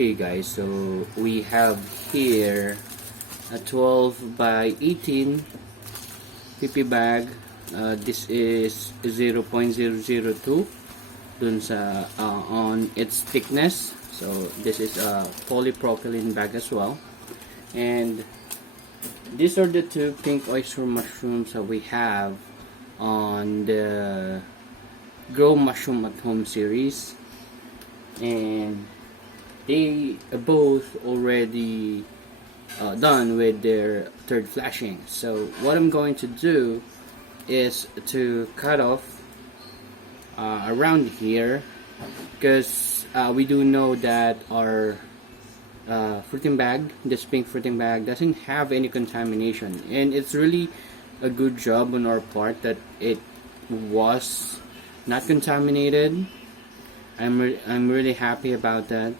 Okay guys, so we have here a 12 by 18 PP bag. This is 0.002 dun sa on its thickness. So this is a polypropylene bag as well, and these are the two pink oyster mushrooms that we have on the Grow Mushroom at Home series, and they both already done with their third flashing. So what I'm going to do is to cut off around here, because we do know that our fruiting bag, this pink fruiting bag, doesn't have any contamination, and it's really a good job on our part that it was not contaminated. I'm really happy about that.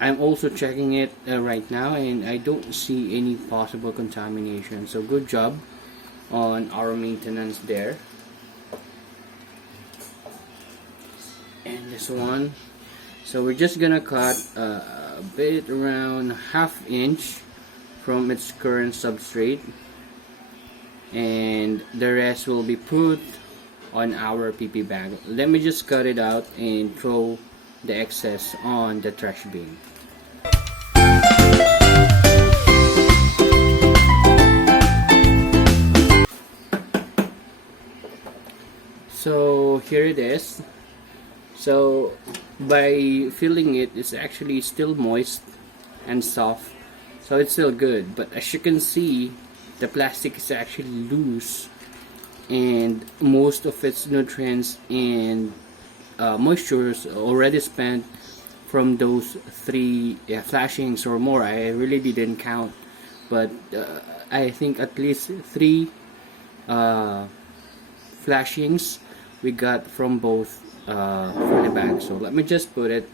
I'm also checking it right now, and I don't see any possible contamination, so good job on our maintenance there. And this one, so we're just gonna cut a bit around ½ inch from its current substrate, and the rest will be put on our PP bag. Let me just cut it out and throw the excess on the trash bin. So here it is. So by filling it, it's actually still moist and soft, so it's still good. But as you can see, the plastic is actually loose, and most of its nutrients and moisture is already spent from those 3 flashings or more. I really didn't count, but I think at least 3 flashings we got from both for the bag. So let me just put it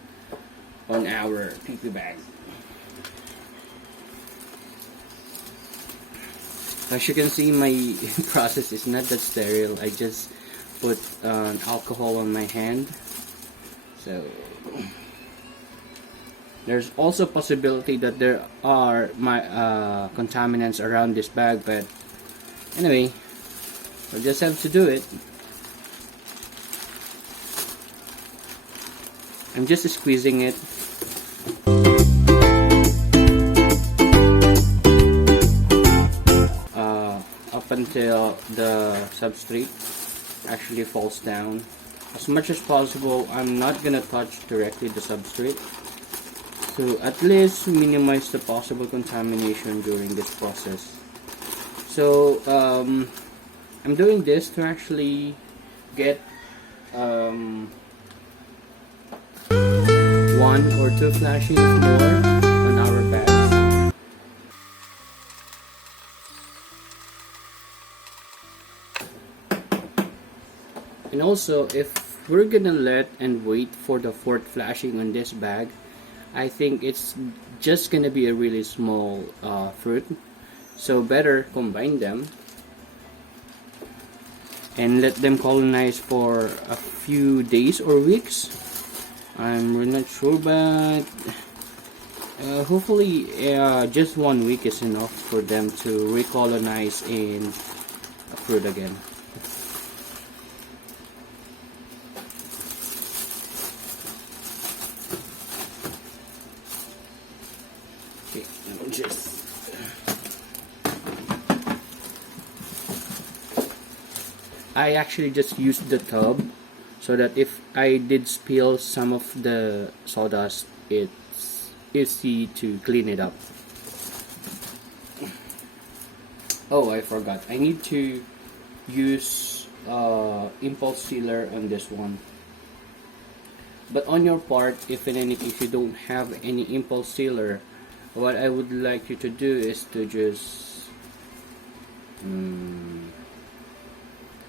on our PP bag. As you can see, my process is not that sterile. I just put alcohol on my hand. So there's also a possibility that there are contaminants around this bag, but anyway, we'll just have to do it. I'm just squeezing it. Up until the substrate actually falls down. As much as possible, I'm not gonna touch directly the substrate, to at least minimize the possible contamination during this process. So I'm doing this to actually get 1 or 2 flashings more on our bags. And also, if we're gonna let and wait for the 4th flashing on this bag, I think it's just gonna be a really small fruit, so better combine them and let them colonize for a few days or weeks. I'm really not sure, but hopefully just 1 week is enough for them to recolonize in fruit again. Okay, I actually just used the tub so that if I did spill some of the sawdust, it's easy to clean it up. Oh, I forgot. I need to use impulse sealer on this one. But on your part, if in any case you don't have any impulse sealer, what I would like you to do is to just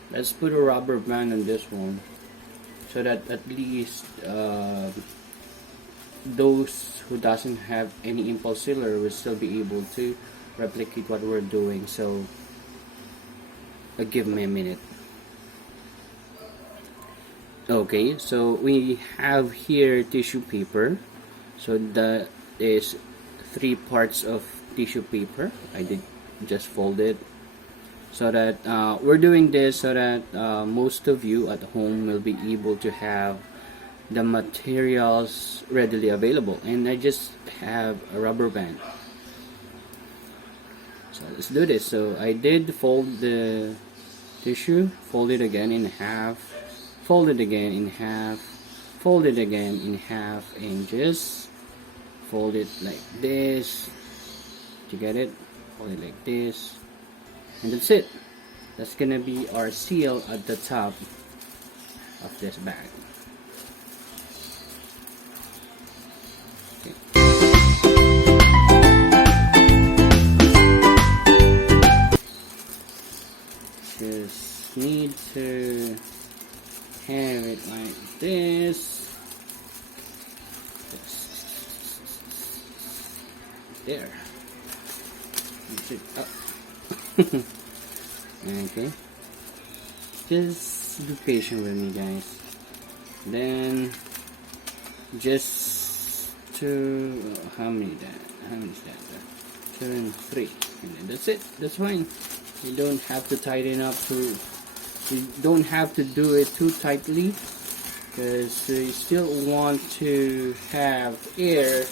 let's put a rubber band on this one, so that at least those who doesn't have any impulse sealer will still be able to replicate what we're doing. So give me a minute. Okay, so we have here tissue paper, So that is 3 parts of tissue paper. I did just fold it, so that we're doing this so that most of you at home will be able to have the materials readily available. And I just have a rubber band. So let's do this. So I did fold the tissue, fold it again in half, fold it again in half, fold it again in half, and just fold it like this. You get it? Fold it like this, and that's it. That's gonna be our seal at the top of this bag. Okay. Just need to have it like this. There. Push it up. Okay. Just be patient with me, guys. Then just to how many is that? 2 and 3, and then that's it. That's fine. You don't have to tighten up you don't have to do it too tightly, because you still want to have air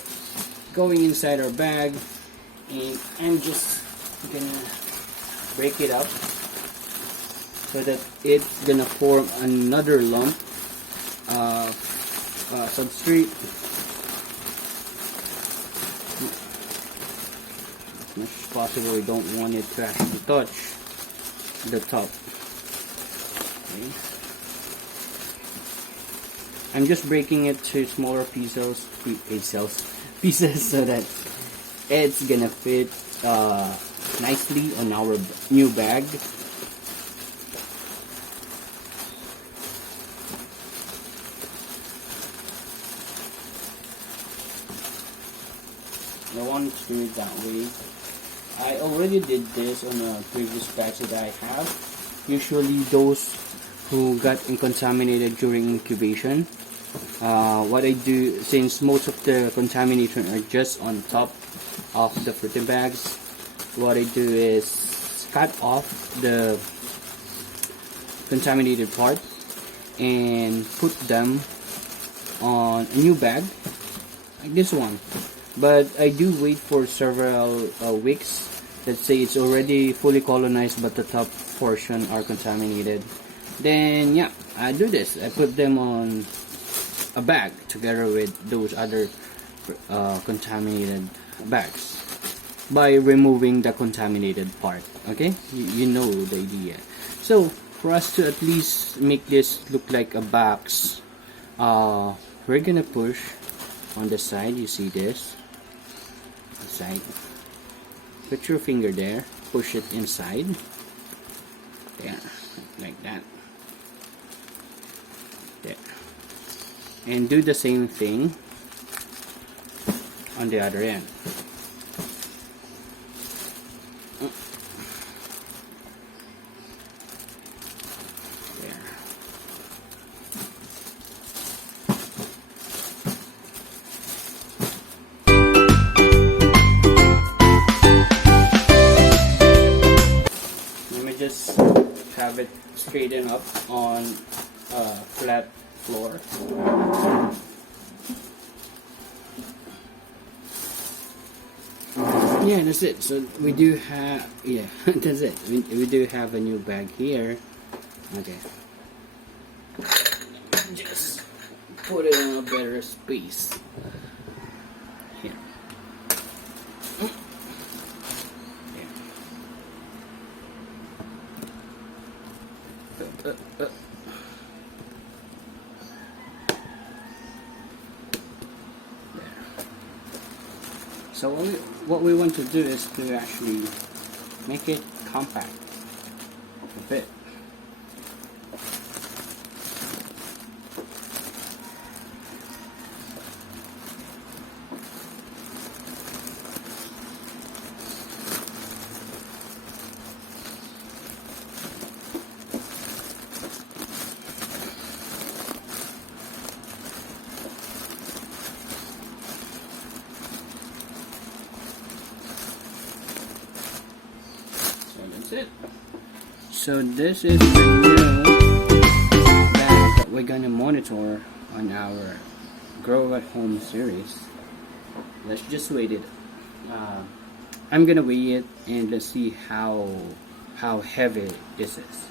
going inside our bag. And I'm just gonna break it up so that it's gonna form another lump of substrate. As much as possible, we don't want it to actually touch the top. Okay. I'm just breaking it to smaller pieces so that it's gonna fit nicely on our new bag. I want to do it that way. I already did this on a previous batch that I have. Usually those who got contaminated during incubation, what I do, since most of the contamination are just on top of the fruity bags, what I do is cut off the contaminated part and put them on a new bag like this one. But I do wait for several weeks. Let's say it's already fully colonized but the top portion are contaminated. Then yeah, I do this. I put them on a bag together with those other contaminated bags by removing the contaminated part. Okay, you know the idea. So for us to at least make this look like a box, we're gonna push on the side. You see this? The side. Put your finger there. Push it inside. There, like that. There. And do the same thing on the other end. There. Let me just have it straighten up on a flat floor. Yeah, that's it. So we do have, yeah, that's it. We do have a new bag here. Okay. Just put it in a better space. Here. There. So what we want to do is to actually make it compact to fit. that's it. So this is the new bag that we're gonna monitor on our Grow at Home series. Let's just weigh it. I'm gonna weigh it and let's see how heavy this is.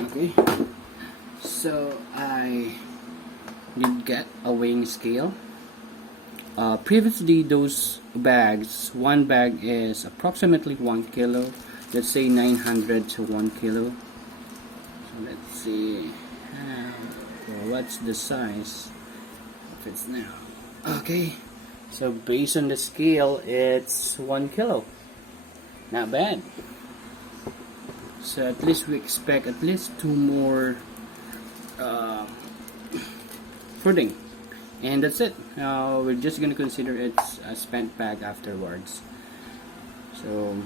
Okay, so I did get a weighing scale. Previously, those bags, one bag is approximately 1 kilo. Let's say 900 to 1 kilo. So let's see what's the size of it's now. Okay, so based on the scale, it's 1 kilo. Not bad. So at least we expect at least 2 more fruiting. And that's it. We're just gonna consider it's a spent bag afterwards. So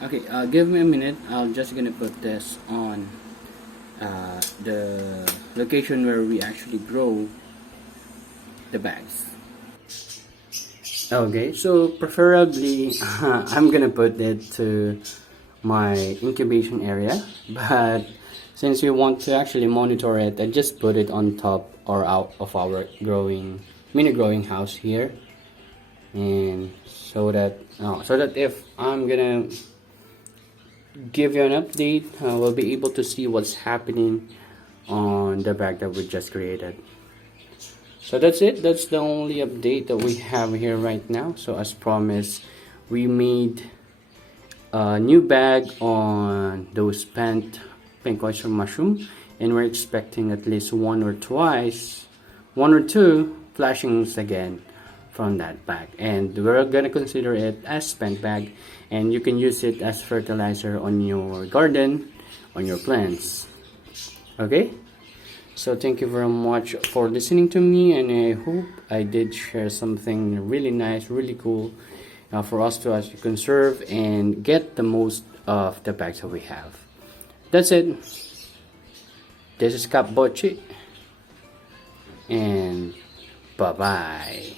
okay, give me a minute. I'm just gonna put this on the location where we actually grow the bags. Okay, so preferably I'm gonna put it to my incubation area, but since we want to actually monitor it, I just put it on top or out of our mini growing house here, and so that if I'm gonna give you an update, we'll be able to see what's happening on the bag that we just created. So that's it. That's the only update that we have here right now. So as promised, we made a new bag on those spent pink oyster mushroom, and we're expecting at least one or two flashings again from that bag, and we're gonna consider it as spent bag, and you can use it as fertilizer on your garden, on your plants. Okay, so thank you very much for listening to me, and I hope I did share something really nice, really cool for us to actually conserve and get the most of the bags that we have. That's it. This is Kap.bocchi, and bye-bye.